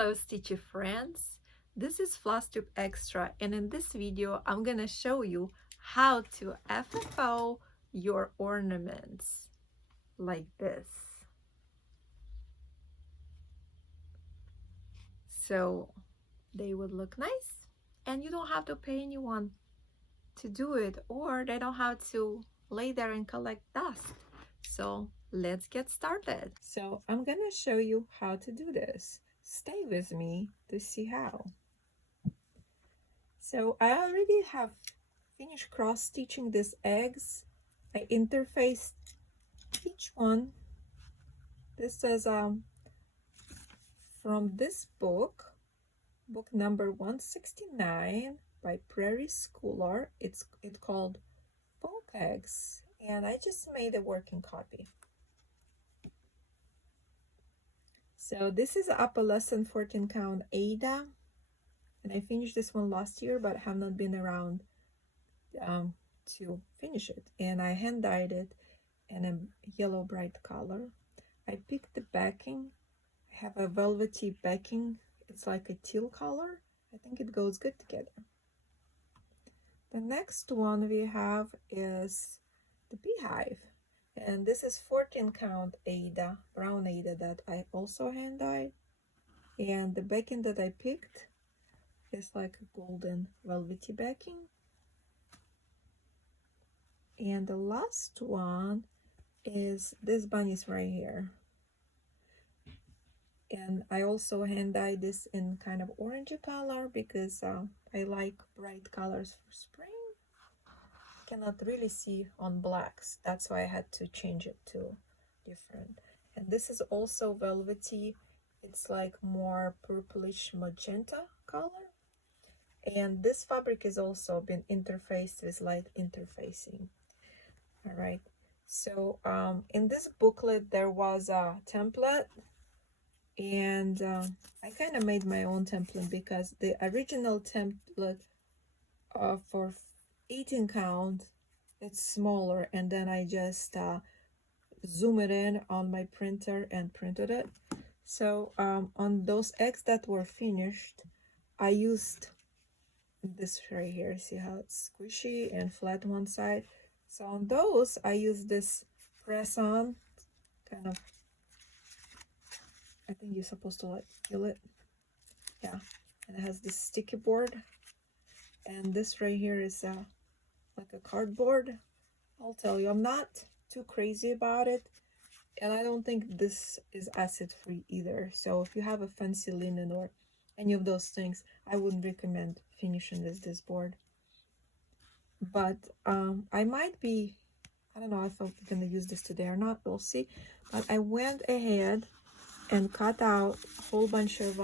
Hello stitchy friends, this is Flosstube Extra, and in this video I'm gonna show you how to FFO your ornaments like this. So they would look nice and you don't have to pay anyone to do it, or they don't have to lay there and collect dust. So let's get started. So I'm gonna show you how to do this. Stay with me to see how. So I already have finished cross stitching these eggs. I interfaced each one. This is from this book number 169 by Prairie Schooler. It's called Folk Eggs, and I just made a working copy. So this is Upper Lesson 14 count Ada, and I finished this one last year, but have not been around to finish it. And I hand dyed it in a yellow bright color. I picked the backing. I have a velvety backing. It's like a teal color. I think it goes good together. The next one we have is the beehive, and this is 14 count Ada, brown Ada, that I also hand dyed. And the backing that I picked is like a golden velvety backing. And the last one is this bunnies right here. And I also hand dyed this in kind of orangey color because I like bright colors for spring. Cannot really see on blacks. That's why I had to change it to different. And this is also velvety. It's like more purplish magenta color. And this fabric is also been interfaced with light interfacing. All right. So in this booklet there was a template, and I kind of made my own template because the original template for 18 count, it's smaller, and then I just zoom it in on my printer and printed it. So on those eggs that were finished, I used this right here. See how it's squishy and flat one side? So on those I use this press on kind of, I think you're supposed to like feel it. Yeah, and it has this sticky board, and this right here is like a cardboard. I'll tell you, I'm not too crazy about it, and I don't think this is acid free either. So if you have a fancy linen or any of those things, I wouldn't recommend finishing this board. But I might be, I don't know if I'm gonna use this today or not, we'll see. But I went ahead and cut out a whole bunch of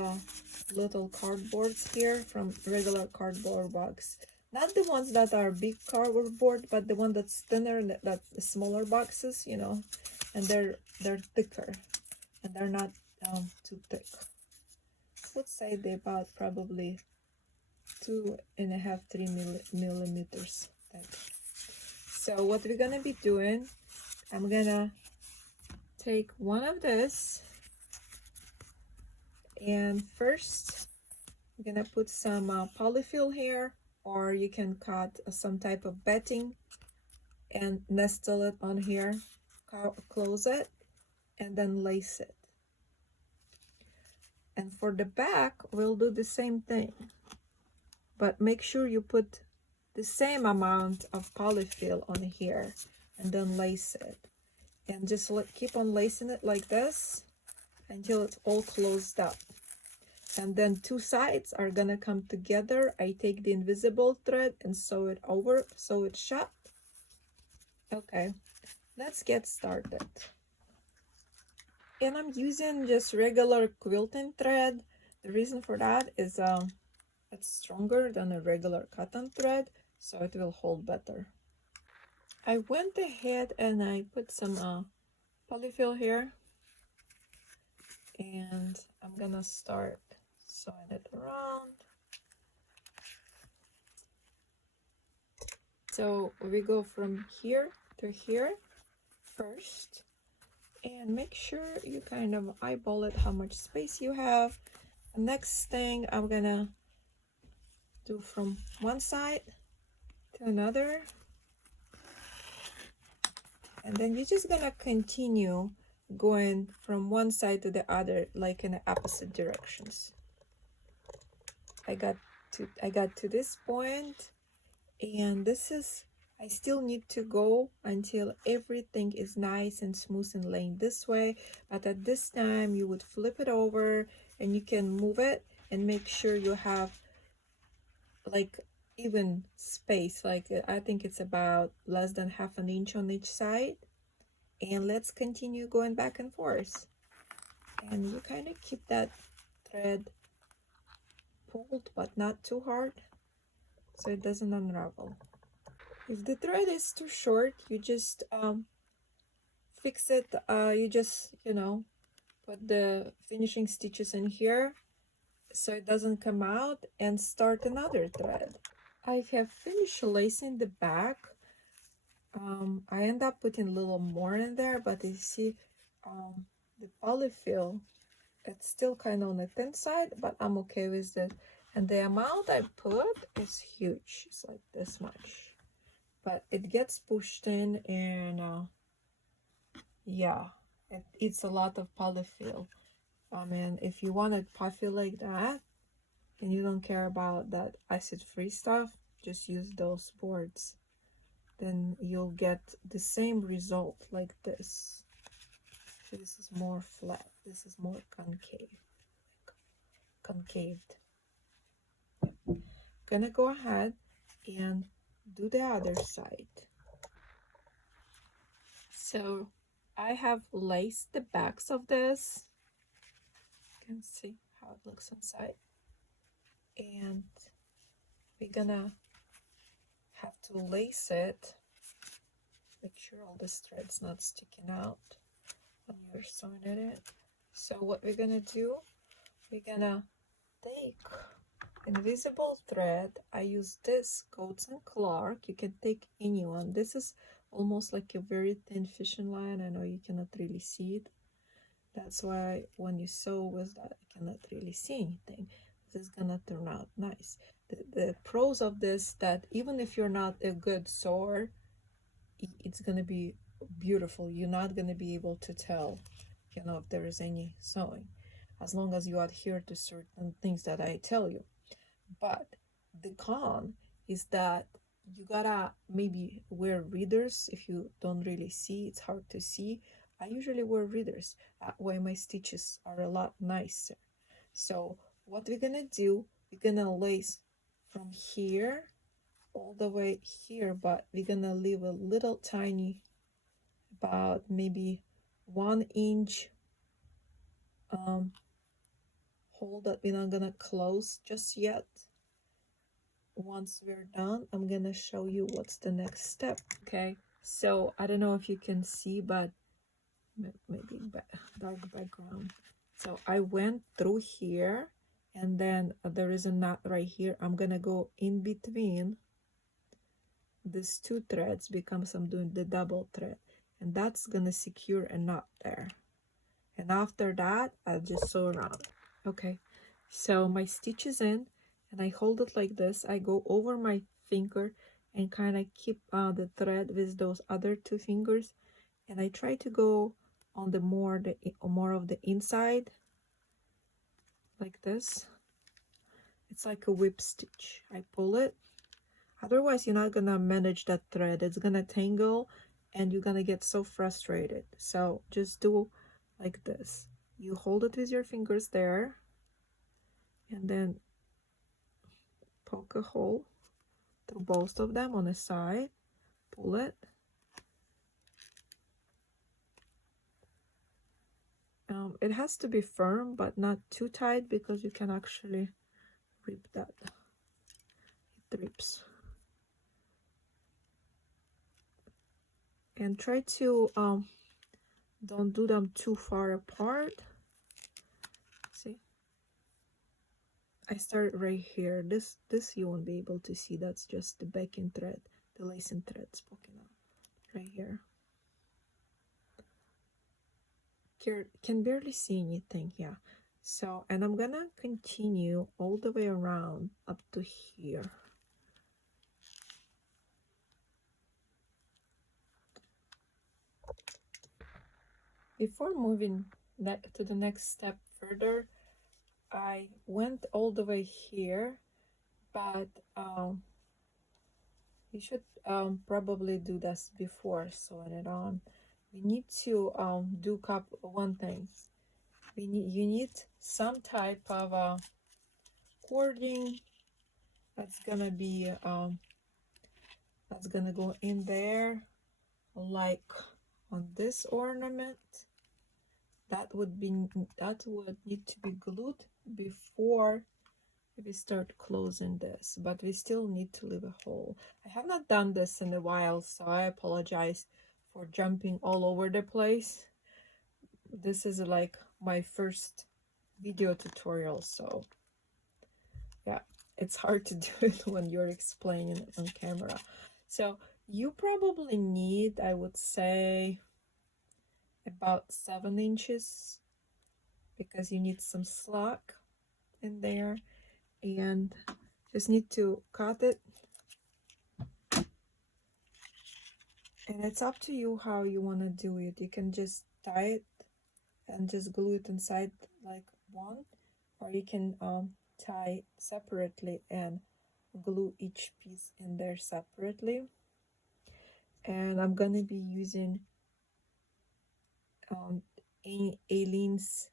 little cardboards here from regular cardboard box. Not the ones that are big cardboard, but the one that's thinner, that's the smaller boxes, you know, and they're thicker, and they're not too thick. Let's say they're about probably 2.5 to 3 millimeters thick. So what we're gonna be doing, I'm gonna take one of this, and first I'm gonna put some polyfill here, or you can cut some type of batting and nestle it on here, close it, and then lace it. And for the back we'll do the same thing, but make sure you put the same amount of polyfill on here and then lace it, and just keep on lacing it like this until it's all closed up. And then two sides are gonna come together. I take the invisible thread and sew it over, sew it shut. Okay, let's get started. And I'm using just regular quilting thread. The reason for that is it's stronger than a regular cotton thread, so it will hold better. I went ahead and I put some polyfill here, and I'm gonna start sewing it around. So we go from here to here first, and make sure you kind of eyeball it how much space you have. The next thing I'm gonna do from one side to another, and then you're just gonna continue going from one side to the other, like in the opposite directions. I got to this point, and this is, I still need to go until everything is nice and smooth and laying this way. But at this time you would flip it over and you can move it and make sure you have like even space, like I think it's about less than half an inch on each side. And let's continue going back and forth, and you kind of keep that thread pulled but not too hard so it doesn't unravel. If the thread is too short, you just fix it. You just, you know, put the finishing stitches in here so it doesn't come out, and start another thread. I have finished lacing the back. I end up putting a little more in there, but you see the polyfill, it's still kind of on the thin side, but I'm okay with it. And the amount I put is huge. It's like this much, but it gets pushed in, and yeah, it's a lot of polyfill. I mean, if you want it puffy like that and you don't care about that acid-free stuff, just use those boards. Then you'll get the same result like this. So this is more flat, this is more concaved. Gonna go ahead and do the other side. So I have laced the backs of this. You can see how it looks inside, and we're gonna have to lace it. Make sure all this thread's not sticking out when you're sewing it. So what we're gonna do, we're gonna take invisible thread. I use this Coats and Clark. You can take any one. This is almost like a very thin fishing line. I know you cannot really see it. That's why when you sew with that, you cannot really see anything. This is gonna turn out nice. The pros of this, that even if you're not a good sewer, it's gonna be beautiful. You're not gonna be able to tell, you know, if there is any sewing, as long as you adhere to certain things that I tell you. But the con is that you gotta maybe wear readers. If you don't really see, it's hard to see. I usually wear readers. That way my stitches are a lot nicer. So what we're gonna do, we're gonna lace from here all the way here, but we're gonna leave a little tiny, about maybe 1 inch hole that we're not gonna close just yet. Once we're done, I'm gonna show you what's the next step. Okay, so I don't know if you can see, but maybe dark background. So I went through here, and then there is a knot right here. I'm gonna go in between these two threads, because I'm doing the double thread, and that's gonna secure a knot there. And after that, I'll just sew around. Okay, so my stitch is in, and I hold it like this. I go over my finger and kind of keep the thread with those other two fingers, and I try to go on the more of the inside, like this. It's like a whip stitch. I pull it. Otherwise, you're not gonna manage that thread. It's gonna tangle, and you're gonna get so frustrated. So just do like this. You hold it with your fingers there, and then poke a hole through both of them on the side, pull it. It has to be firm, but not too tight, because you can actually rip that. It rips. And try to don't do them too far apart. See, I start right here. This you won't be able to see. That's just the backing thread, the lacing threads poking out right here. Can barely see anything. Yeah, So, and I'm gonna continue all the way around up to here. Before moving to the next step further, I went all the way here, but you should probably do this before sewing it on. We need to do one thing. You need some type of cording that's gonna be that's gonna go in there, like on this ornament. That would need to be glued before we start closing this, but we still need to leave a hole. I have not done this in a while, so I apologize for jumping all over the place. This is like my first video tutorial, so yeah, it's hard to do it when you're explaining it on camera. So you probably need, I would say, about 7 inches, because you need some slack in there, and just need to cut it. And it's up to you how you want to do it. You can just tie it and just glue it inside like one, or you can tie separately and glue each piece in there separately. And I'm gonna be using Aleene's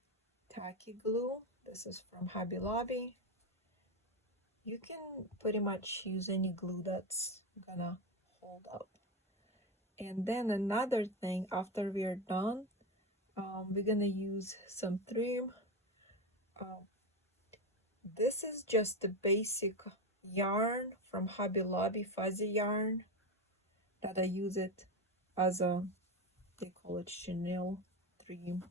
tacky glue. This is from Hobby Lobby. You can pretty much use any glue that's gonna hold up. And then another thing, after we are done, we're gonna use some trim. This is just the basic yarn from Hobby Lobby, fuzzy yarn, that I use it as a, they call it chenille trim.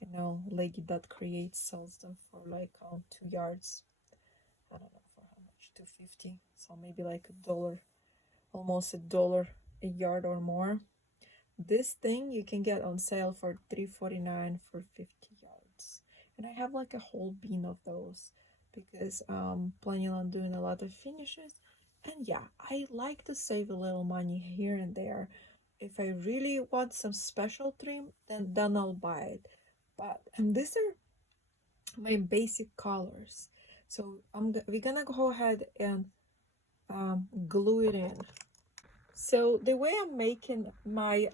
You know, Lady That Creates sells them for like 2 yards. I don't know for how much, $2.50. So maybe like $1, almost $1 a yard or more. This thing you can get on sale for $3.49 for 50 yards. And I have like a whole bin of those because I'm planning on doing a lot of finishes. And yeah, I like to save a little money here and there. If I really want some special trim, then I'll buy it. But and these are my basic colors. So we're gonna go ahead and glue it in. So the way I'm making my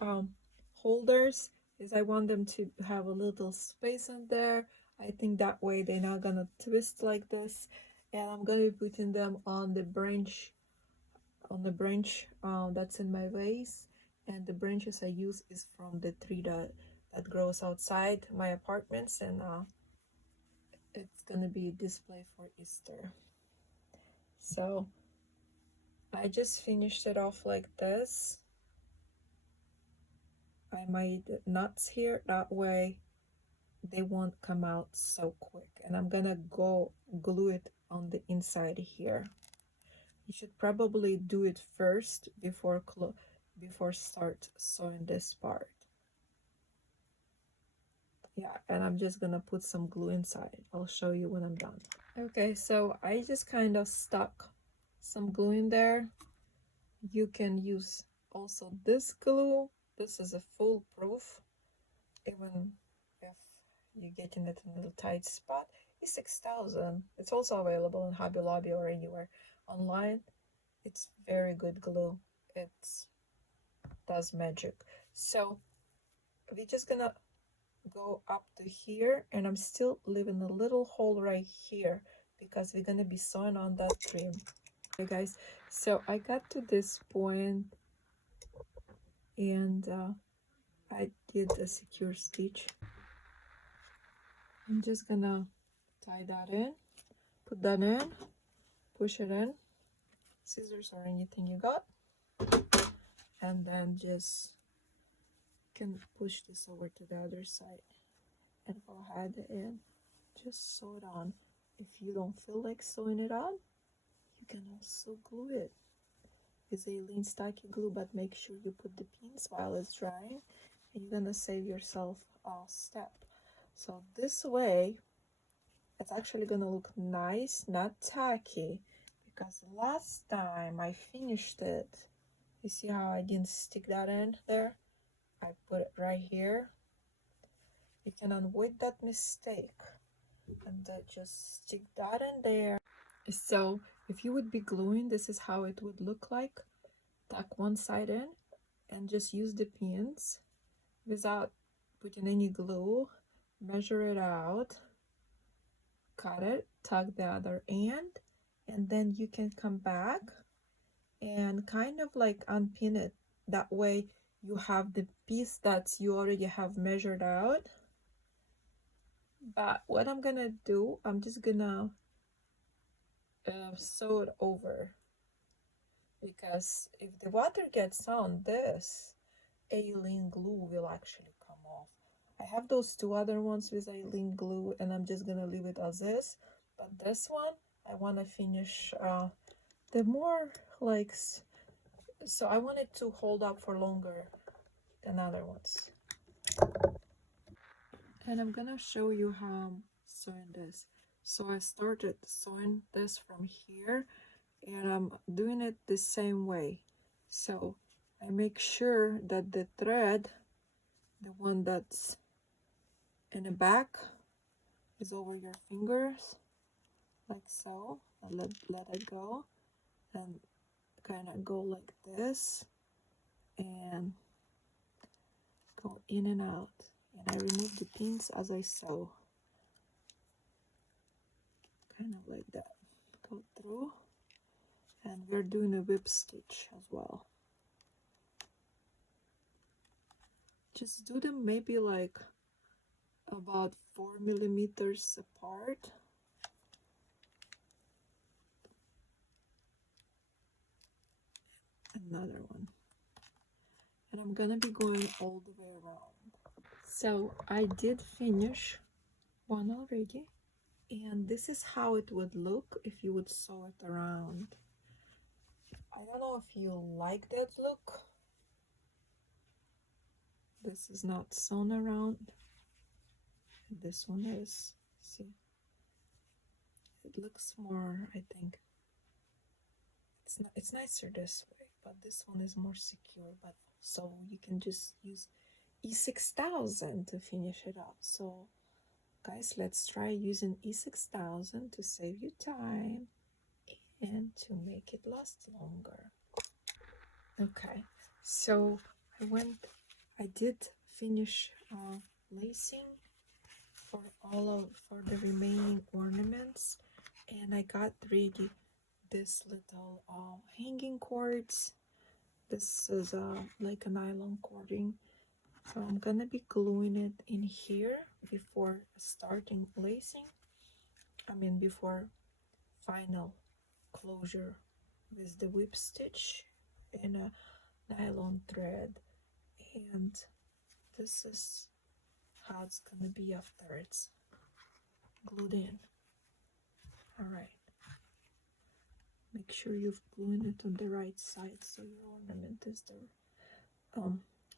holders is I want them to have a little space in there. I think that way they're not gonna twist like this. And I'm gonna be putting them on the branch that's in my vase. And the branches I use is from the tree that grows outside my apartments, and it's gonna be a display for Easter. So I just finished it off like this. I made knots here, that way they won't come out so quick. And I'm gonna go glue it on the inside here. You should probably do it first before start sewing this part. Yeah, and I'm just gonna put some glue inside. I'll show you when I'm done. Okay, so I just kind of stuck some glue in there. You can use also this glue. This is a foolproof, even if you're getting it in a little tight spot. It's 6,000. It's also available in Hobby Lobby or anywhere online. It's very good glue. It does magic. So we're just gonna go up to here, and I'm still leaving a little hole right here because we're gonna be sewing on that trim. Okay guys, so I got to this point, and I did a secure stitch. I'm just gonna tie that in, put that in, push it in, scissors or anything you got, and then just can push this over to the other side and go ahead and just sew it on. If you don't feel like sewing it on, you can also glue it. It's Aleene's tacky glue, but make sure you put the pins while it's drying, and you're gonna save yourself a step. So this way it's actually gonna look nice, not tacky, because last time I finished it, you see how I didn't stick that in there? I put it right here. You can avoid that mistake and just stick that in there. So if you would be gluing, this is how it would look like. Tuck one side in and just use the pins without putting any glue. Measure it out, cut it, tuck the other end, and then you can come back and kind of like unpin it. That way you have the piece that you already have measured out. But what I'm gonna do, I'm just gonna sew it over, because if the water gets on this, alien glue will actually come off. I have those two other ones with alien glue and I'm just gonna leave it as is, but this one I want to finish the more like, so I want it to hold up for longer than other ones. And I'm gonna show you how I'm sewing this. So I started sewing this from here and I'm doing it the same way. So I make sure that the thread, the one that's in the back, is over your fingers, like so. And let it go and kind of go like this and go in and out. And I remove the pins as I sew, kind of like that. Go through, and we're doing a whip stitch as well. Just do them maybe like about 4 millimeters apart. Another one, and I'm gonna be going all the way around. So I did finish one already, and this is how it would look if you would sew it around. I don't know if you like that look. This is not sewn around. This one is. See, it looks more, I think it's nicer this way, but this one is more secure. But so you can just use E6000 to finish it up. So guys, let's try using E6000 to save you time and to make it last longer. Okay, so I did finish lacing for for the remaining ornaments, and I got ready this little hanging cords. This is like a nylon cording, so I'm gonna be gluing it in here before starting lacing. I mean before final closure with the whip stitch in a nylon thread. And this is how it's gonna be after it's glued in. All right, make sure you've glued it on the right side so your ornament is the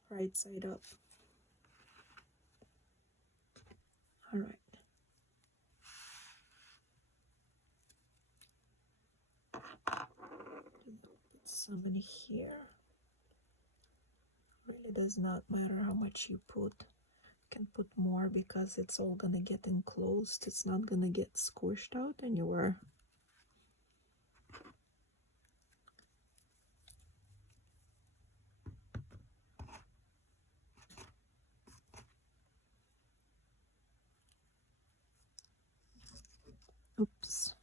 right side up. All right, put some in here. Really does not matter how much you put. You can put more because it's all gonna get enclosed. It's not gonna get squished out anywhere. Oops.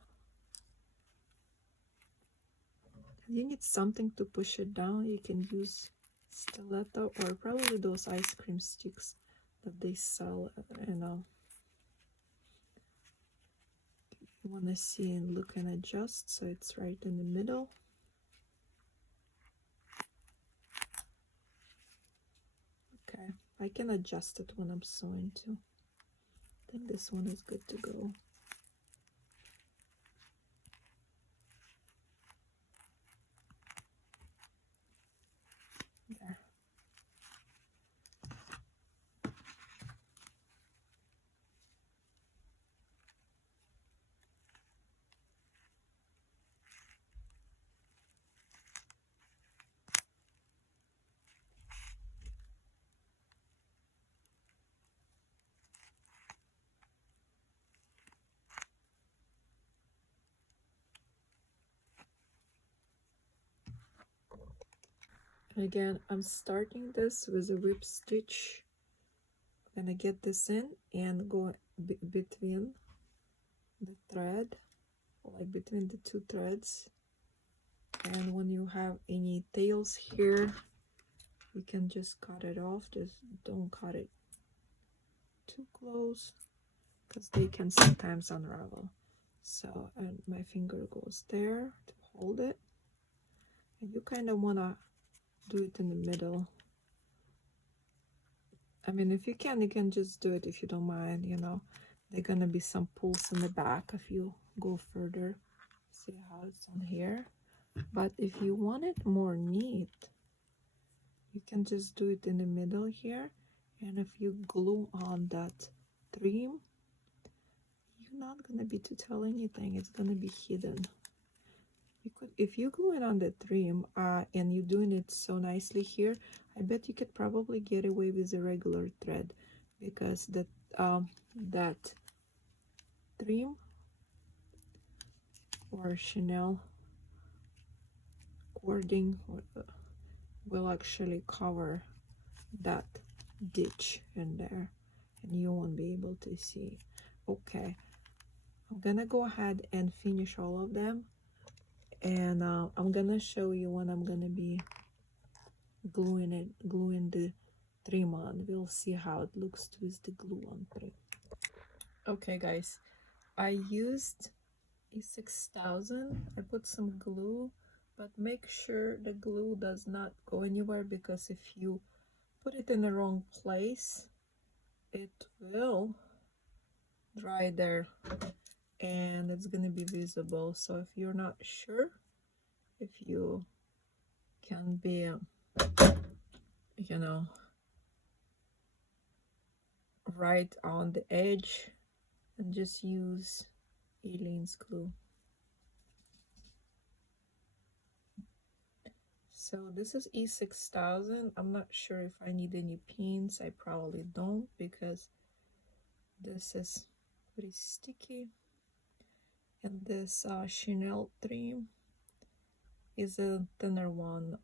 If you need something to push it down, you can use stiletto or probably those ice cream sticks that they sell, you know. You want to see and look and adjust so it's right in the middle. Okay, I can adjust it when I'm sewing too. I think this one is good to go. There. Again, I'm starting this with a whip stitch. I'm gonna get this in and go between the thread, like between the two threads. And when you have any tails here, you can just cut it off. Just don't cut it too close because they can sometimes unravel. So, and my finger goes there to hold it, and you kind of want to do it in the middle. I mean, if you can just do it if you don't mind, you know. There are gonna be some pulls in the back if you go further. See how it's on here? But if you want it more neat, you can just do it in the middle here. And if you glue on that trim, you're not gonna be to tell anything. It's gonna be hidden. You could, if you glue it on the trim, and you're doing it so nicely here, I bet you could probably get away with a regular thread, because that trim or Chanel cording will actually cover that ditch in there, and you won't be able to see. Okay, I'm gonna go ahead and finish all of them, and I'm gonna show you when I'm gonna be gluing the trim on. We'll see how it looks with the glue on trim. Okay guys, I used E6000. I put some glue, but make sure the glue does not go anywhere, because if you put it in the wrong place, it will dry there and it's gonna be visible. So if you're not sure if you can be, you know, right on the edge, and just use Aleene's glue. So this is E6000. I'm not sure if I need any pins. I probably don't, because this is pretty sticky. And this Chanel trim is a thinner one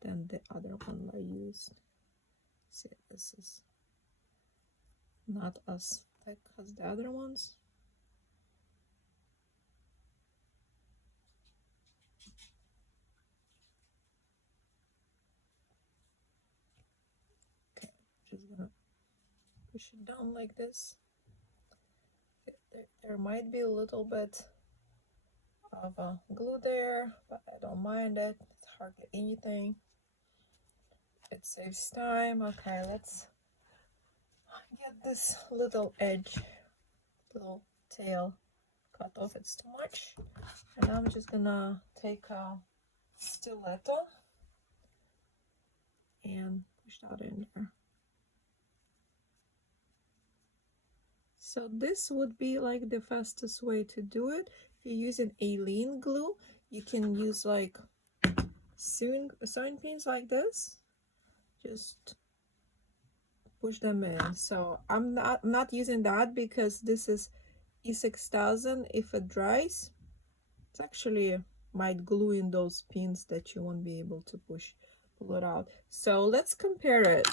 than the other one I used. See, this is not as thick as the other ones. Okay, just gonna push it down like this. There might be a little bit of glue there, but I don't mind it. It's hardly anything. It saves time. Okay, let's get this little edge, little tail cut off. It's too much. And I'm just gonna take a stiletto and push that in there. So this would be like the fastest way to do it. If you're using Aleene glue, you can use like sewing pins like this. Just push them in. So I'm not using that because this is E6000. If it dries, it's actually might glue in those pins that you won't be able to pull it out. So let's compare it.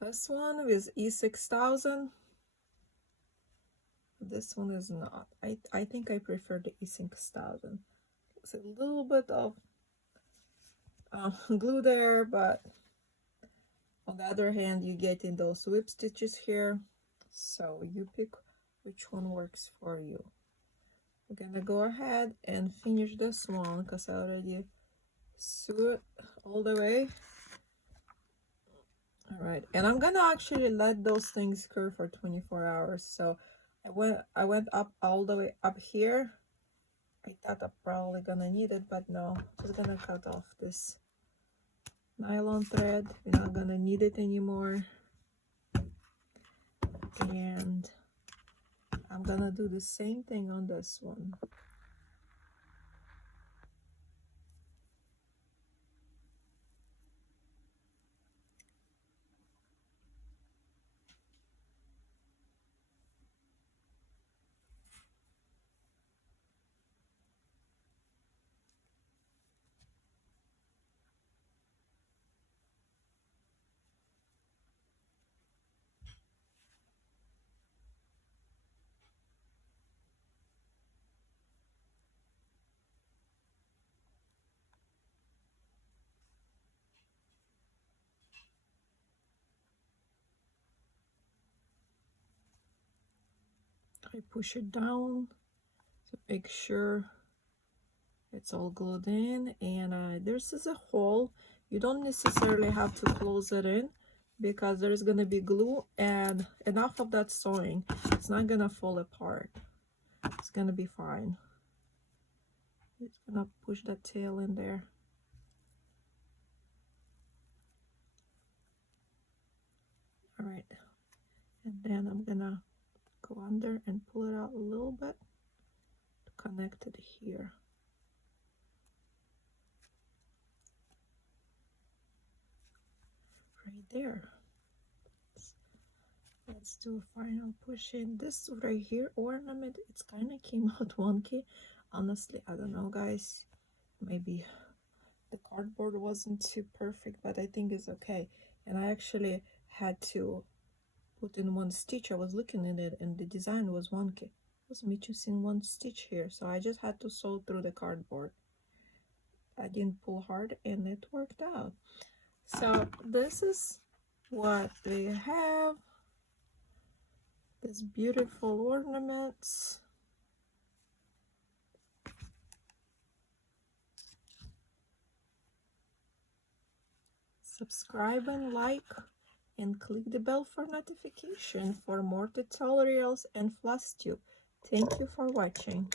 This one with E6000. This one is not. I think I prefer the E6000. It's a little bit of glue there, but on the other hand, you get in those whip stitches here. So you pick which one works for you. We're gonna go ahead and finish this one because I already sew it all the way. All right, and I'm gonna actually let those things cure for 24 hours. So I went up all the way up here. I thought I'm probably gonna need it, but no, just gonna cut off this nylon thread. We're not gonna need it anymore. And I'm gonna do the same thing on this one. I push it down to make sure it's all glued in, and this is a hole. You don't necessarily have to close it in because there's gonna be glue and enough of that sewing. It's not gonna fall apart. It's gonna be fine. Just gonna push that tail in there. All right, and then I'm gonna go under and pull it out a little bit to connect it here. Right there. Let's do a final push in. This right here ornament, it's kind of came out wonky. Honestly, I don't know, guys. Maybe the cardboard wasn't too perfect, but I think it's okay. And I actually had to put in one stitch. I was looking at it and the design was wonky. It was me choosing one stitch here, so I just had to sew through the cardboard. I didn't pull hard and it worked out. So this is what we have. These beautiful ornaments. Subscribe and like and click the bell for notification for more tutorials and Flosstube. Thank you for watching.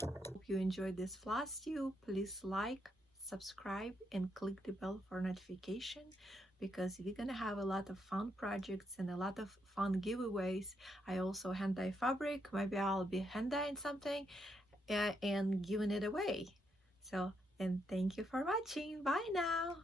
Hope you enjoyed this Flosstube. Please like, subscribe, and click the bell for notification because we're gonna have a lot of fun projects and a lot of fun giveaways. I also hand dye fabric. Maybe I'll be hand dyeing something and giving it away. So, and thank you for watching. Bye now.